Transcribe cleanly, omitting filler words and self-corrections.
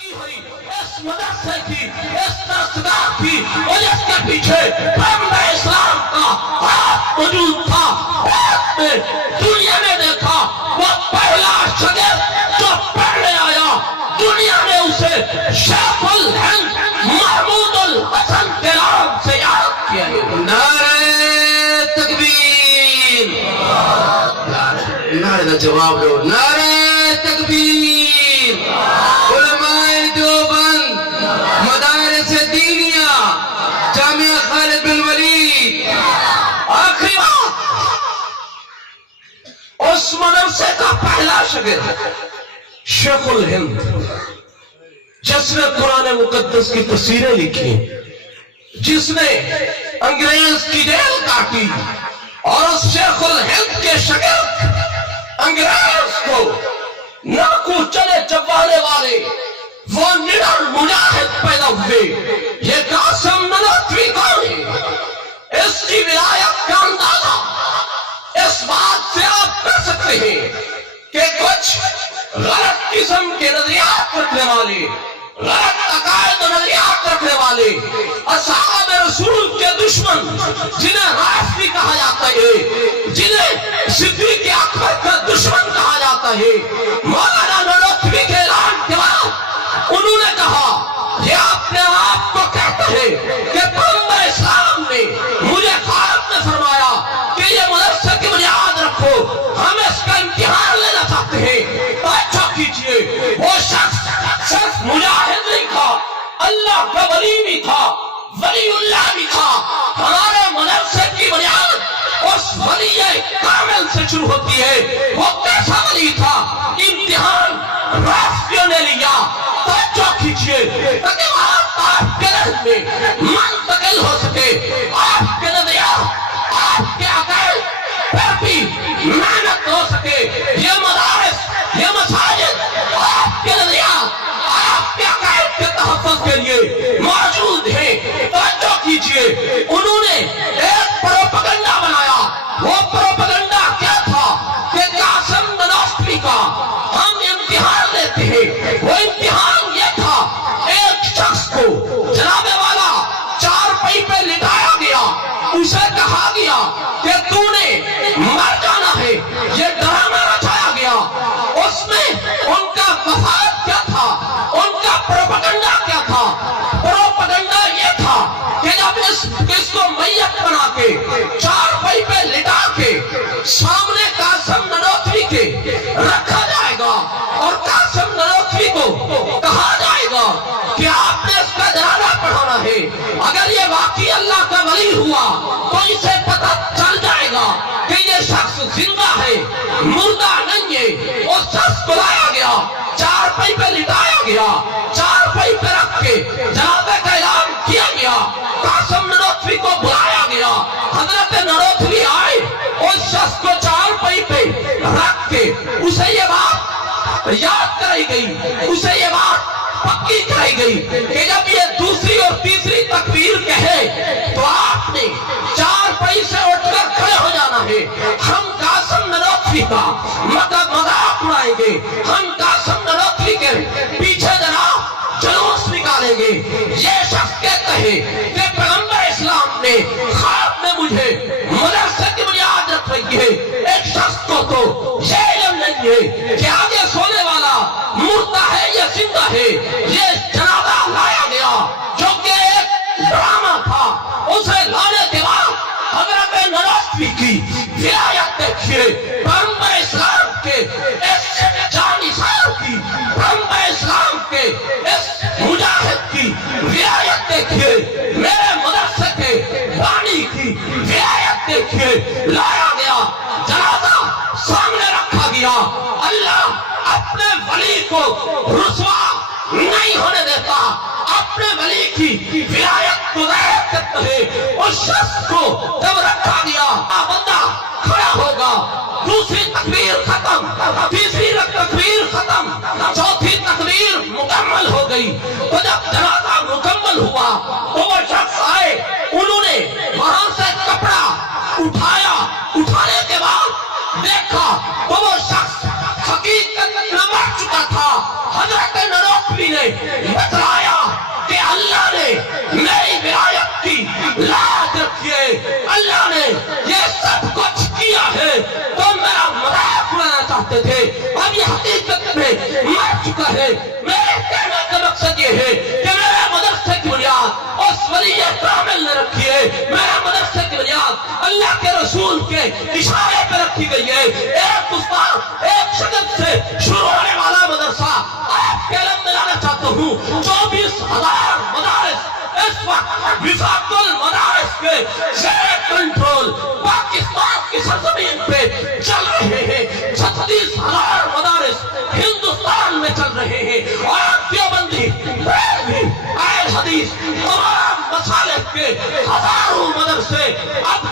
ترقی ہوئی اس مدرسے کی، اس درسگاہ کی، اور اس کے پیچھے پیغمبر اسلام کا ہاتھ موجود تھا۔ اس نے دنیا میں دیکھا وہ پہلا شاگرد جو پڑھنے آیا، دنیا نے اسے شیخ الہند محمود الحسن کے نام سے یاد کیا۔ نعرہ تکبیر، نعرہ کا جواب دو، نعرہ تکبیر۔ علماء دیوبند، مدارس دینیہ، جامعہ خالد بن ولید۔ آخری بات، اس مدرسے کا پہلا شاگرد شیخ الہند، جس نے قرآن مقدس کی تفسیریں لکھی، جس نے انگریز کی جیل کاٹی، اور اس شیخ الہند کے شاگرد انگریز کو ناکو چلے چبانے والے وہ نڈر مجاہد پیدا ہوئے۔ یہ قاسم نانوتوی کون ہے؟ اس کی ولایت کا اندازہ اس بات سے آپ کر سکتے ہیں کہ کچھ غلط قسم کے نظریات رکھنے والے، غلط عقائد و نظریات رکھنے والے، اصحاب رسول کے دشمن، جنہیں رافضی کہا جاتا ہے، جنہیں صدیق اکبر کا دشمن کہا جاتا ہے، مولانا نانوتوی کے اعلان کے بعد انہوں نے کہا، یہ اپنے آپ کو کہتے ہیں کہ پیغمبر اسلام نے مجھے خواب میں فرمایا کہ یہ مدرسے کی بنیاد رکھو، ہم اس کا امتحان لینا چاہتے ہیں۔ توجہ کیجئے، وہ شخص صرف مجاہد نہیں تھا، اللہ کا ولی بھی تھا، ولی اللہ بھی تھا۔ ہمارے مدرسے کی بنیاد اس ولی کامل سے شروع ہوتی ہے۔ وہ کیسا ولی تھا؟ امتحان رافضیوں نے لیا۔ توجہ کیجئے تاکہ آپ کے ذہن میں منتقل ہو سکے، آپ کے نظریات، آپ کے عقائد پر بھی محنت ہو سکے۔ یہ مدارس، یہ مساجد آپ کے نظریات، آپ کے عقائد کے تحفظ کے لیے موجود ہیں۔ توجہ کیجئے، انہوں نے ایک پروپیگنڈا بنایا۔ وہ پروپیگنڈا کیا تھا کہ قاسم نانوتوی کا ہم امتحان لیتے ہیں۔ وہ امتحان یہ تھا، ایک شخص کو جناب والا چارپائی پہ لٹایا گیا، اسے کہا گیا کہ تو نے مر جانا ہے، یہ ڈرامہ رچایا گیا۔ اس میں ان کا مفاد کیا تھا؟ ان کا پروپیگنڈا کیا تھا؟ پروپیگنڈا یہ تھا کہ جب اس کو میت بنا کے چارپائی پہ لٹا کے سامنے قاسم نانوتوی کے رکھا جائے گا، اور قاسم نانوتوی کو کہا جائے گا کہ آپ نے اس کا جنازہ پڑھانا ہے۔ اگر یہ واقعی اللہ کا ولی ہوا تو اسے پتہ چل جائے گا کہ یہ شخص زندہ ہے، مردہ نہیں ہے۔ اس شخص کو لایا گیا، چارپائی پہ لٹایا گیا، چارپائی پہ رکھ کے جنازے کا اعلان کیا گیا۔ قاسم نانوتوی کو بلایا گیا، حضرت نانوتوی آئے، اس شخص کو چارپائی پہ رکھ کے اسے یہ بات یاد کرائی گئی، اسے یہ بات پکی کرائی گئی کہ جب یہ دوسری اور تیسری تکبیر کہے تو آپ نے چارپائی سے اٹھ کر کھڑے ہو جانا ہے۔ ہم قاسم نانوتوی کا مذاق اڑائیں گے، ہم قاسم نانوتوی کے پیچھے جناب جلوس نکالیں گے۔ یہ شخص کہتا ہے کہ پیغمبر اسلام نے خواب میں مجھے مدرسے کی بنیاد رکھ رہی ہے۔ ایک شخص کو تو یہ علم نہیں ہے کہ آگے سونے والا مردہ ہے یا زندہ ہے۔ یہ جنازہ لایا گیا جو کہ ایک ڈرامہ تھا۔ اسے لانے کے بعد حضرت نانوتوی کی ولایت دیکھیے، پیغمبر اسلام کے اس جانثار کی، پیغمبر اسلام کے اس مجاہد کی ولایت دیکھیے، میرے مدرسے کے بانی کی ولایت دیکھیے۔ لایا گیا، جنازہ سامنے رکھا گیا۔ اللہ اپنے ولی کو رسوا نہیں ہونے دیتا، اپنے ولی کی ولایت کو ظاہر کرتا ہے۔ اس شخص کو جب رکھا گیا، بندہ کھڑا ہوگا، دوسری تکبیر ختم، تیسری تکبیر ختم، چوتھی تکبیر مکمل ہو گئی۔ تو جب جنازہ مکمل ہوا تو وہ شخص آئے، انہوں نے وہاں سے کپڑا اٹھایا، اٹھانے کے بعد دیکھا تو وہ شخص حقیقت میں مر چکا تھا۔ حضرت نانوتوی نبی نے بتلایا کہ اللہ نے میری ولایت کی لاج رکھی ہے، اللہ نے یہ سب کچھ کیا ہے، تو میرا مذاق اڑانا چاہتے تھے، اب یہ حقیقت میں مر چکا ہے۔ میرے کہنے کا مقصد یہ ہے کہ میرے مدرسے کی بنیاد اس ولی کامل نے رکھی ہے، میرے مدرسے کی بنیاد اللہ کے رسول کے اشارے پہ رکھی گئی ہے۔ ایک استاد ایک شگرد سے شروع ہونے والا مدرسہ آپ کے علم میں لانا چاہتا ہوں۔ 24,000 مدارس اس وقت وفاق المدارس کے زیر کنٹرول پاکستان کی سرزمین پہ چل رہے ہیں۔ 36,000 مدارس ہندوستان میں چل رہے ہیں، اور دیوبندی، بریلوی، اہل حدیث، تمام مسالک کے ہزاروں مدرسے اب